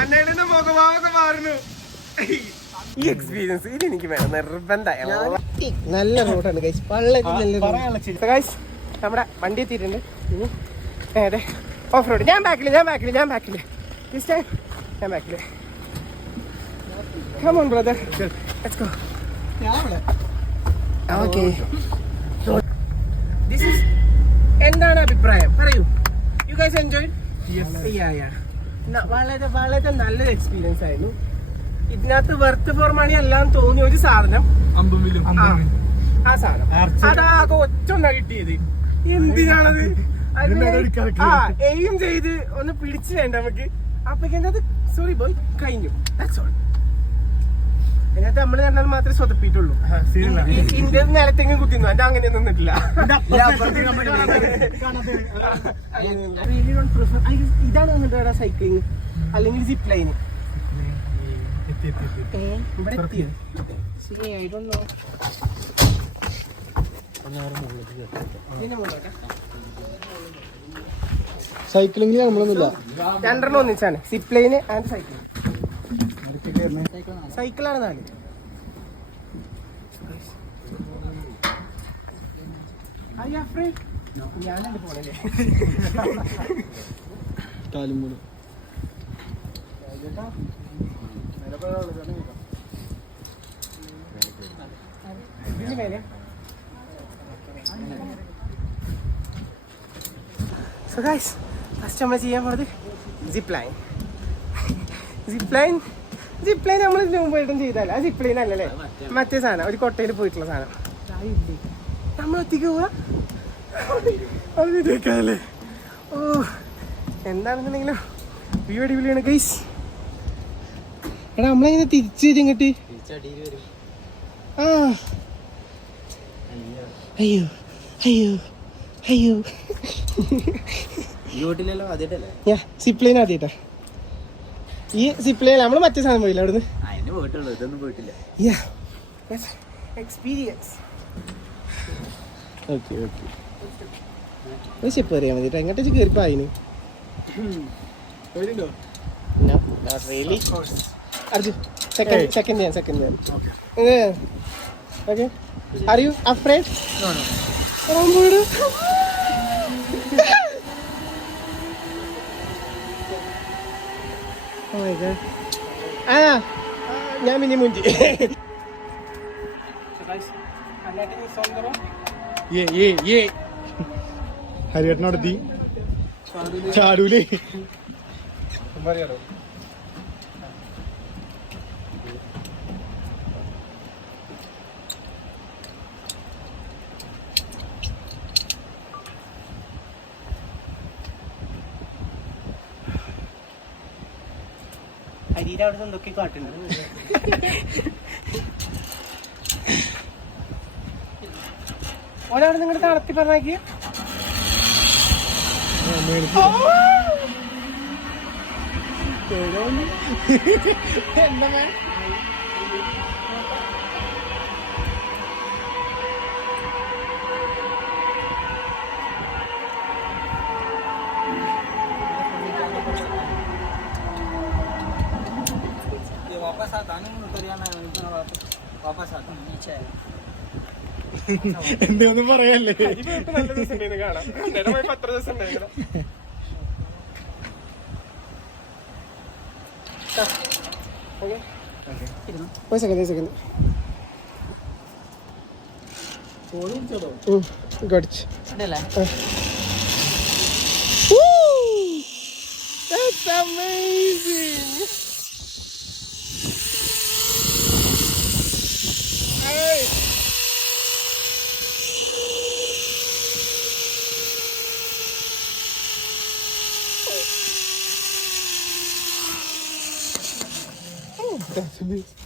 അന്നേടെ മുഖഭാഗം മാറുന്നു. ഈ എക്സ്പീരിയൻസ് ഇത് എനിക്ക് വേണം, നിർബന്ധമായ നല്ല റോഡാണ് ഗൈസ്. ഗൈസ് നമ്മുടെ വണ്ടി എത്തിയിട്ടുണ്ട്. ഇനി അതെ ഓഫ് റോഡ്. ഞാൻ ബാക്കില് ഞാൻ ബാക്കില് Come on brother, let's go. Okay. This is എന്താണ് അഭിപ്രായം പറയൂ. You guys enjoyed? Yes. Yeah. വളരെ നല്ലൊരു എക്സ്പീരിയൻസ് ആയിരുന്നു. ഇതിനകത്ത് വെർത്ത് ഫോർ മണി അല്ലാന്ന് തോന്നിയ ഒരു സാധനം, ആ സാധനം അതാകെ ഒറ്റ കിട്ടിയത്. എന്തിനാണത്? എയിം ചെയ്ത് ഒന്ന് പിടിച്ചു വേണ്ട നമുക്ക്. അപ്പൊക്കെന്നത് സോറി ബോയ് കഴിഞ്ഞു. That's all. അതിനകത്ത് നമ്മള് രണ്ടാൾ മാത്രമേ സ്വതപ്പിട്ടുള്ളൂ. ഇന്ത്യ നിലത്തെങ്കിലും കുത്തിന്നു. എന്റെ അങ്ങനെ നിന്നിട്ടില്ല. ഇതാണ് നിന്നിട്ട് സൈക്ലിങ് അല്ലെങ്കിൽ സിപ്പ് ലൈന്. ഇവിടെ എത്തിയോ? ശരി, I don't know. സൈക്ലിംഗിൽ നമ്മളൊന്നുമില്ല, രണ്ടെണ്ണം ഒന്നിച്ചാണ് സിപ്പ് ലൈന് ആൻഡ് സൈക്ലിംഗ്. സൈക്കിളാണ് 4. ഞാനുണ്ട് പോണല്ലേ. കാലും മൂന്ന് ഇതിന് മേലെ. So guys, ഫസ്റ്റ് നമ്മൾ ചെയ്യാൻ പോണത് സിപ്പ് ലൈൻ നമ്മൾ ഇതിന് മുമ്പായിട്ടും ചെയ്താലോ. ആ സിപ്പ് ലൈൻ അല്ലല്ലേ, മറ്റേ സാധനം ഒരു കൊട്ടയിൽ പോയിട്ടുള്ള സാധനം. നമ്മൾ ഒറ്റയ്ക്ക് പോവാ അത് ഇതേക്കാല്ലേ. ഓ എന്താണെന്നുണ്ടെങ്കിലും വ്യൂ അടിപൊളിയാണ് ഗൈസ്. എടാ നമ്മളെങ്ങനെ തിരിച്ചു വരും ഇങ്ങോട്ട്? അയ്യോ സിപ്പ് ലൈൻ ആദ്യമായിട്ടാ. ഈ സിപ്പ് ലൈൻ നമ്മള് മറ്റേ സാധനം പോയില്ല അവിടുന്ന്. എക്സ്പീരിയൻസ്. ഒരു സ്റ്റെപ്പ് അറിയാൻ മതി. എങ്ങോട്ടേക്ക് കയറിപ്പോ അതിന് അർജുൻ സെക്കൻഡ് ഞാൻ ഓക്കെ. Are you afraid? ഞാൻ പിന്നെ മുഞ്ചി. ഹരിയേട്ടനോടെത്തി ചാടൂലേ. ഹരിയുടെ അവിടെ എന്തൊക്കെ കാട്ടുന്നുണ്ട്. ഓനവിടെ നിങ്ങളുടെ നടത്തി പറഞ്ഞാക്കി. എന്താ वापस आता ना उतरियाना वापस आता नीचे എന്തൊന്നും പറയല്ലേ. നല്ല ദിവസം ഉണ്ടായിരുന്നു കാണാം. 10 ദിവസം ഉണ്ടായിരുന്നു. ഒരു second guts. That's amazing. Hey. Oh, that's amazing.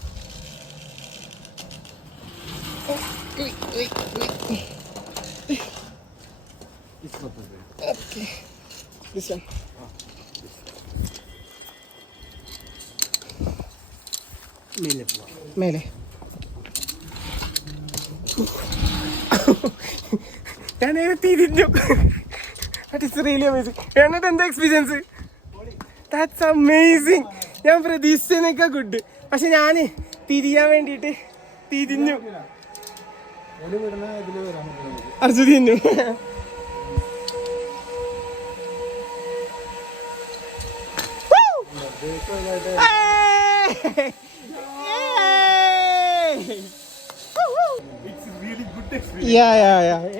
Okay. This one. മേലെ ഞാൻ നേരെ തിരിഞ്ഞു. That is really amazing. എന്നിട്ട് എന്താ എക്സ്പീരിയൻസ്? That's amazing. ഞാൻ പ്രതീക്ഷിച്ചതിനേക്കാൾ ഗുഡ്. പക്ഷെ ഞാൻ തിരിയാൻ വേണ്ടിയിട്ട് തിരിഞ്ഞു. അർജു തിരിഞ്ഞു.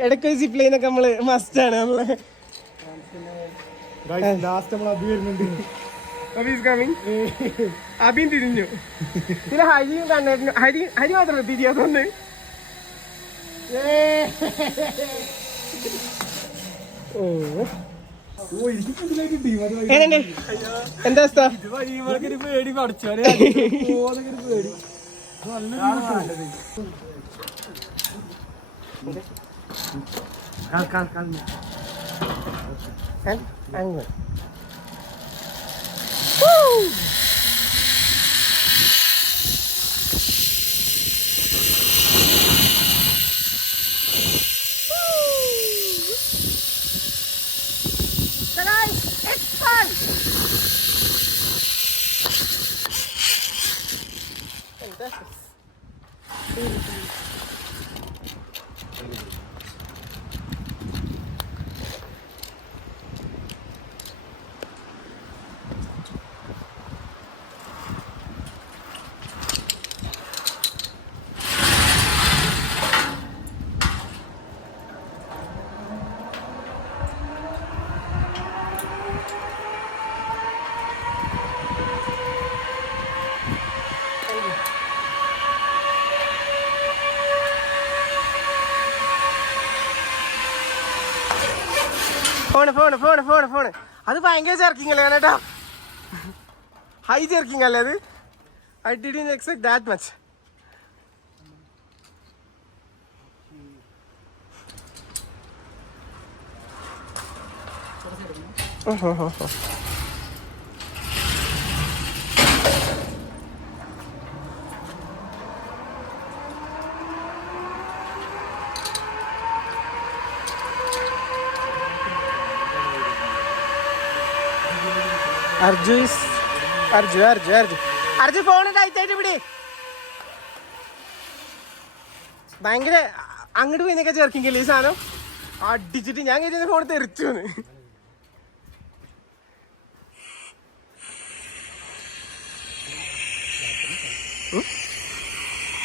ഇടയ്ക്ക് സിപ്പ് ലൈനൊക്കെ നമ്മള് മസ്റ്റാണ് നമ്മള്. ലാസ്റ്റ് നമ്മൾ അഭി വരുന്നുണ്ട്. അബിൻ തിരിഞ്ഞു. പിന്നെ ഹരിയും കണ്ണേട്ടനും ഹരി മാത്രമല്ല തിരിയാത്തോണ്ട്. എന്താ അവസ്ഥ? പേടി പഠിച്ചോനെ പേടി അങ്ങ് ഫോണ് അത് ഭയങ്കര ചെർക്കിങ് അല്ലേ കേട്ടോ? ഹൈ ചെർക്കിങ് അല്ലേ അത്? I didn't expect that much. Arju phone ടൈറ്റായിട്ട് പിടി. ഭയങ്കര അങ്ങോട്ട് പോയിന്നൊക്കെ ചേർക്കില്ലേ ഈ സാധനം അടിച്ചിട്ട് ഞാൻ കഴിഞ്ഞ ഫോൺ തെറിച്ചു.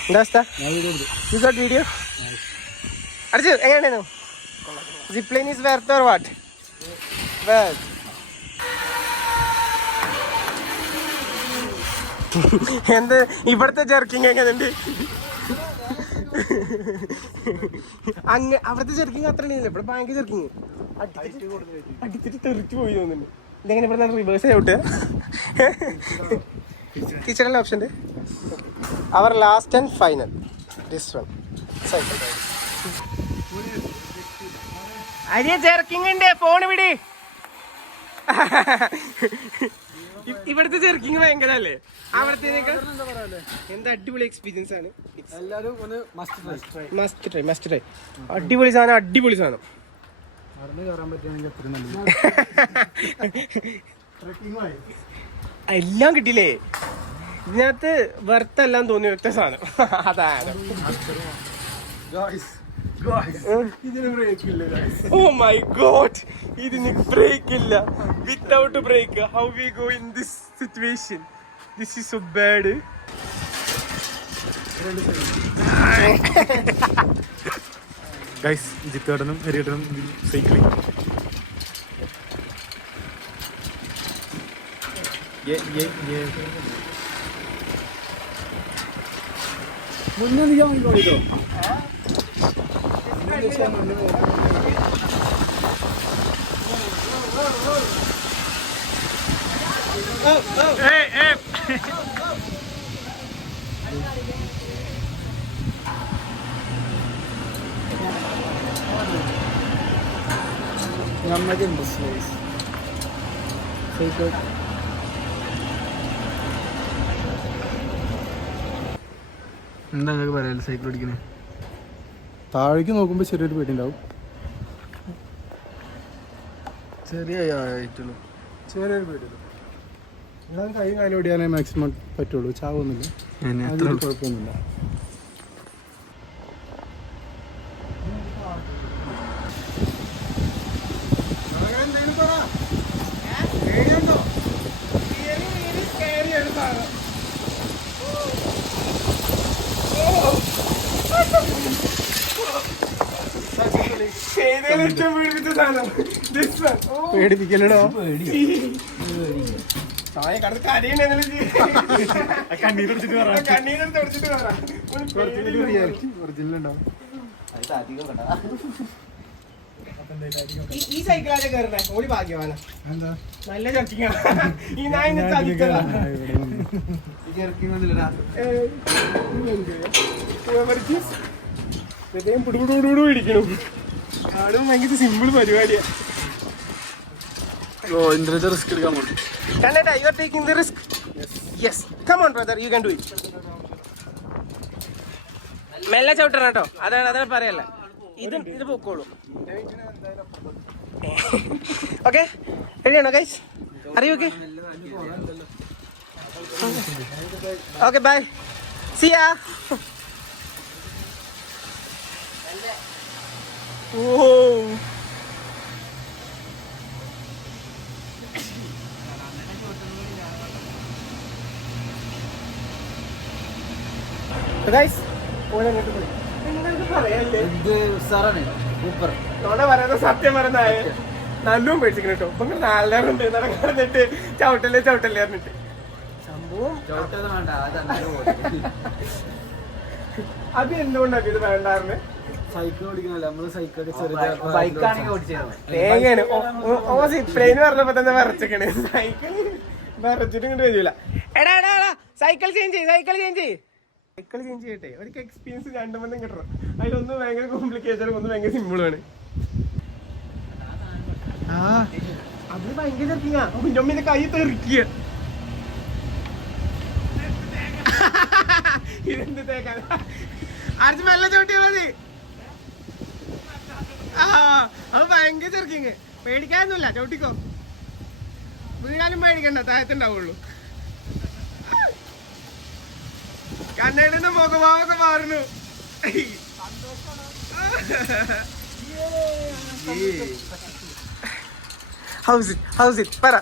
എന്താ അവസ്ഥ? വീഡിയോ അർജു എങ്ങനെയായിരുന്നു? Zip line is worth or what? എന്ത് ഇവിടുത്തെ ജെർക്കിങ് എങ്ങനെയുണ്ട്? അവിടുത്തെ ജെർക്കിങ് അത്ര ഇല്ല, ഇവിടെ ഭയങ്കര ജെർക്കിങ് അടിച്ചിട്ട് തെറിച്ചു പോയി തോന്നുന്നുണ്ട്. ഇതെങ്ങനെ ഇവിടെ റിവേഴ്സ് ഔട്ട് ടീച്ചറല്ലേ ഓപ്ഷൻ? അവർ last and final this one cycle. അരിയ ജെർക്കിങ് ഉണ്ട്, ഫോണ് വിടി. ഇവിടുത്തെ ജെർക്കിങ് ഭയങ്കര അല്ലേ? അവിടത്തേക്ക് എന്താ അടിപൊളി എക്സ്പീരിയൻസ് ആണ്. Must try. അടിപൊളി സാധനം, അടിപൊളി സാധനം. എല്ലാം കിട്ടിയില്ലേ ഇതിനകത്ത്? വെർത്തെല്ലാം തോന്നി ഒറ്റ സാധനം അതാണ്. Oh my god, ഇതിന് ബ്രേക്ക് ഇല്ല. Without break how we go in this situation? This is so bad. Guys, ജിത്തേട്ടനും ഹരിയേട്ടനും സൈക്ലിംഗ്. മുന്നേ നിൽക്കാൻ വേണ്ടി എന്താ നിങ്ങൾക്ക് പറയാല്ലേ സൈക്കിൾ ഓടിക്കുന്നത്? താഴേക്ക് നോക്കുമ്പോൾ ചെറിയൊരു പേടിയുണ്ടാവും. ചെറിയ ആയിട്ടുള്ളൂ. ചെറിയൊരു പേടിയുള്ളൂ. എല്ലാം കൈ കാലും ഓടിയാലേ മാക്സിമം പറ്റുള്ളൂ. ചാവൊന്നുമില്ല, എത്ര കുഴപ്പമൊന്നുമില്ല. പേടിപ്പിക്കലോ ഒറിജിനലുണ്ടാവും. ഈ സൈക്കിളാണ് കയറണേ. ഓടി ഭാഗ്യവാന. എന്താ നല്ല ചർക്കിങ്ങാണ് ഈ നായിനെ ചതിക്കലാ. ഭയങ്കര സിമ്പിൾ പരിപാടിയാ. റിസ്ക് എടുക്കാൻ പോകും. Kannada, you are taking the risk. Yes. Come on, brother. You can do it. മെല്ലെ ചവിട്ടണം കേട്ടോ. അതാണ് പറയല്ല. ഇത് പൊക്കോളൂ. ഓക്കെ, റെഡിയാണോ ഗൈസ്? അറിയോ? Okay okay, bye, see ya. Oh guys, പറയുന്ന സത്യം പറയുന്നതായ നല്ലും പേടിച്ചിരിക്കണ കേട്ടോ. ഇപ്പൊ നാലുണ്ട് നടന്നിട്ട് ചവിട്ടല്ലേ പറഞ്ഞിട്ട് സംഭവം. അത് എന്തുകൊണ്ടൊക്കെ ഇത് വേണ്ടായിരുന്നു. സൈക്കിൾ ഓടിക്കണല്ലോ നമ്മള്. സൈക്കിൾ തേങ്ങയാണ്. പ്ലെയിൻ പറഞ്ഞപ്പോ തന്നെ വിറച്ചിക്കണേ. സൈക്കിൾ വിറച്ചിട്ട് ഇങ്ങോട്ട് വരില്ല. എടാ സൈക്കിൾ ചേഞ്ച് ചെയ്യട്ടെ. ഒരു എക്സ്പീരിയൻസ് രണ്ടുമൊന്നും കിട്ടണം. അതിലൊന്നും ഭയങ്കര കോംപ്ലിക്കേഷനും ഒന്ന് ഭയങ്കര സിമ്പിളുമാണ്. അത് ഭയങ്കര കുഞ്ഞമ്മ കൈ തെറിക്കുക. ഇതെന്ത് തേക്കാൻ അർജ് മെല്ല ചോട്ടിയാ മതി. അത് ഭയങ്കര ചെറുക്കിങ്. പേടിക്കാനൊന്നുമില്ല, ചവിട്ടിക്കോ. വീണാലും പേടിക്കണ്ട, താഴത്തുണ്ടാവുള്ളൂ. കണ്ണേടന്റെ മുഖഭാവൊക്കെ മാറുന്നു. ഹൗസ് ഇറ്റ് പറ.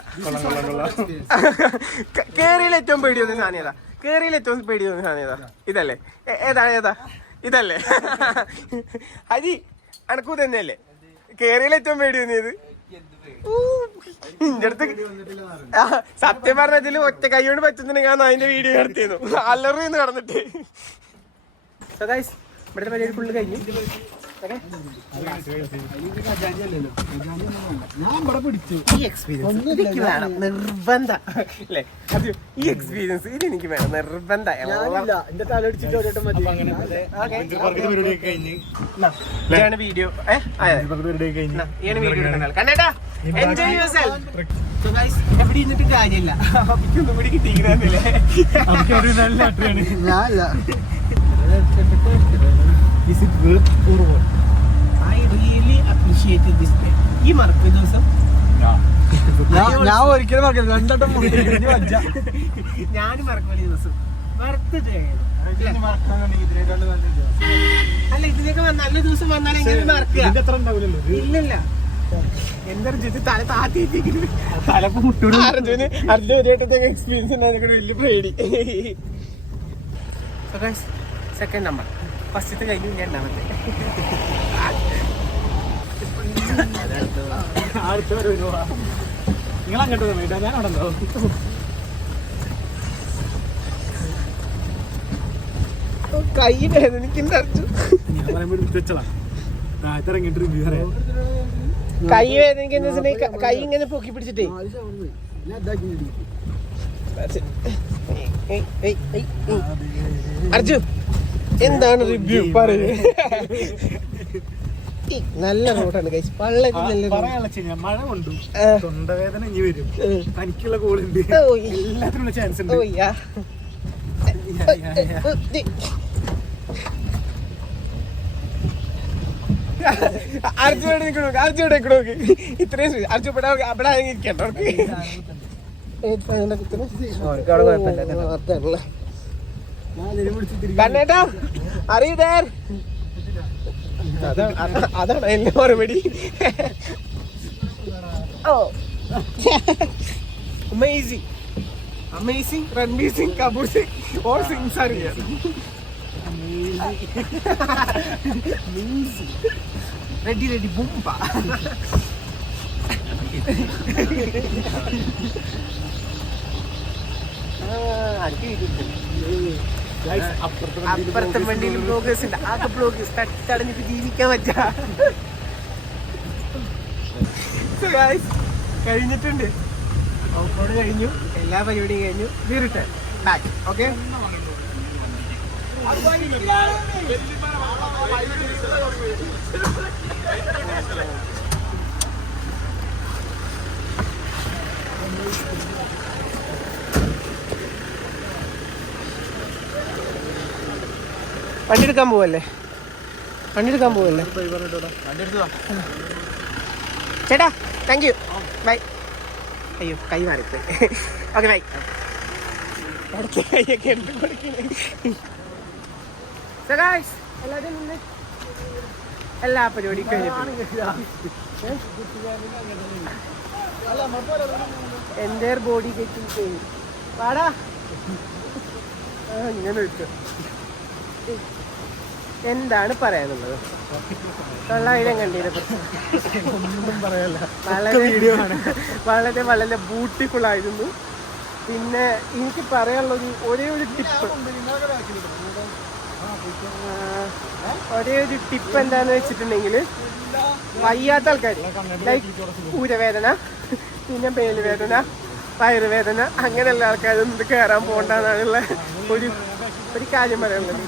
കേറിയിൽ ഏറ്റവും പേടി തോന്നിയ സാധനം ഏതാ? ഇതല്ലേ? ഏതാ? ഇതല്ലേ? ഹരി അനക്കൂ തന്നെയല്ലേ കേറിയിൽ ഏറ്റവും പേടി തോന്നിയത്? ഇന്റെ അടുത്ത് സത്യം പറഞ്ഞതിൽ ഒറ്റ കൈ കൊണ്ട് പറ്റുന്നുണ്ടെങ്കിൽ ഞാൻ അതിന്റെ വീഡിയോ എടുത്തിരുന്നു. അലറിന്ന് കടന്നിട്ട്. ഇവിടുത്തെ പരിപാടി ഫുള്ള് കഴിഞ്ഞു. ഈ എക്സ്പീരിയൻസ് നിർബന്ധം അല്ലേ? അത് ഈ എക്സ്പീരിയൻസ് ഇത് എനിക്ക് വേണം, നിർബന്ധം. വീഡിയോ കണ്ടേട്ടാ. Enjoy yourself. സോ ഗയ്സ്, എവിടെ ഇരുന്നിട്ട് കാര്യമില്ല. ഒന്നും കൂടി കിട്ടിയിരിക്കുന്നില്ലേ? Is it worth or what? I really appreciated this day. ഈ മറക്കുന്ന ദിവസം ഞാൻ ഒരിക്കലും മറക്കില്ല. രണ്ടോട്ടം ഞാനും മറക്കുന്ന ദിവസം അല്ല, ഇതിനൊക്കെ നല്ല ദിവസം വന്നാൽ എങ്ങനെ മറക്കുക? ഇല്ലല്ല, എന്റെ തല താത്തിരിക്കുന്നു. അർജുന് ഒരേട്ടത്തെ എക്സ്പീരിയൻസ് ഉണ്ടാകുന്ന വലിയ പേടി. സെക്കൻഡ് നമ്പർ ഫസ്റ്റത്തെ കഴിഞ്ഞു, രണ്ടാമത്തെ നിങ്ങൾ അങ്ങോട്ട് പോയിട്ടാ, ഞാൻ അവിടെ ഉണ്ടോ? കൈ വേദനിക്കുന്ന അർജു. ഞാൻ പറയുമ്പോൾ തെച്ചതാ. താഴത്തിറങ്ങിട്ട് റിവ്യൂ അറിയാം. കൈ വേദനിക്കുന്ന കൈ ഇങ്ങനെ പൊക്കി പിടിച്ചിട്ടേ. അർജു എന്താണ് റിവ്യൂ പറയൂ. നല്ല റോഡാണ് ഗൈസ്, വളരെ നല്ല. മഴ കൊണ്ടു തൊണ്ടവേദന ഇനി വരും. തനിക്കുള്ള കോളുണ്ട്, എല്ലാത്തിനുള്ള ചാൻസ് ഉണ്ട്. അർജുനോട് നോക്ക്, അർജുനോട് നോക്ക്. ഇത്രയും അർജുൻ ഇവിടെ ഇരിക്കട്ടോ അവർക്ക്. കണ്ണേട്ടാ അറിയതേ അതാണ് എന്നെ മറുപടി. Amazing amazing Ranbir Singh Kapoor Singh all Singhs are here. Ready ready ബുംബ. അപ്പുറത്തെ വണ്ടിയിൽ ബ്ലോഗേഴ്സ് ഉണ്ട്. ആ ബ്ലോഗേഴ്സ് തടഞ്ഞിട്ട് ജീവിക്കാൻ പറ്റാ. കഴിഞ്ഞിട്ടുണ്ട്. ഓഫ്റോഡ് കഴിഞ്ഞു, എല്ലാ പരിപാടിയും കഴിഞ്ഞു. V return back. ഓക്കെ, വണ്ടി എടുക്കാൻ പോവല്ലേ? ചേട്ടാ താങ്ക് യു, ബൈ. അയ്യോ കൈ മാറിപ്പോയി. Okay bye. കൈയൊക്കെ എടുത്ത് കൊടുക്കണേ. എല്ലാ പരിപാടിയും കഴിഞ്ഞിട്ടുണ്ട്. എൻ്റെ ബോഡി ഗെറ്റിംഗ് ചെയ്യും. പാടാ ഇങ്ങനെ വെച്ചു. എന്താണ് പറയാനുള്ളത്? 900 കണ്ടതിനെ കുറിച്ച് ഒന്നും പറയാനില്ല. വളരെ വളരെ ബ്യൂട്ടിഫുൾ ആയിരുന്നു. പിന്നെ എനിക്ക് പറയാനുള്ള ഒരേ ഒരു ടിപ്പ് എന്താന്ന് വെച്ചിട്ടുണ്ടെങ്കിൽ, വയ്യാത്ത ആൾക്കാർ ലൈക്ക് ഊരവേദന, പിന്നെ മേലുവേദന, വയറുവേദന, അങ്ങനെയുള്ള ആൾക്കാരൊന്നും ഇത് കയറാൻ പോകണ്ടെന്നാണുള്ള ഒരു കാര്യം പറയാനുള്ളത്.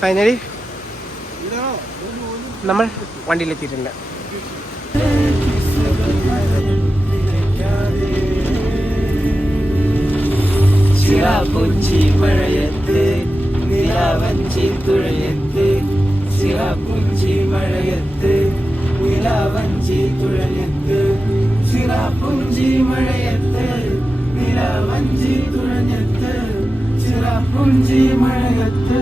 ഫൈനലി നമ്മൾ വണ്ടിയിലെത്തിയിട്ടുണ്ട്. ചിറാപുഞ്ചി മഴയത്ത് നിലാവഞ്ചി തുഴയത്ത്, ചിറാപുഞ്ചി മഴയത്ത് നിലാവഞ്ചി തുഴയത്ത്, ചിറാപുഞ്ചി മഴയത്ത് നിലാവഞ്ചി തുഴഞ്ഞത്ത്, ചിറാപുഞ്ചി മഴയത്ത്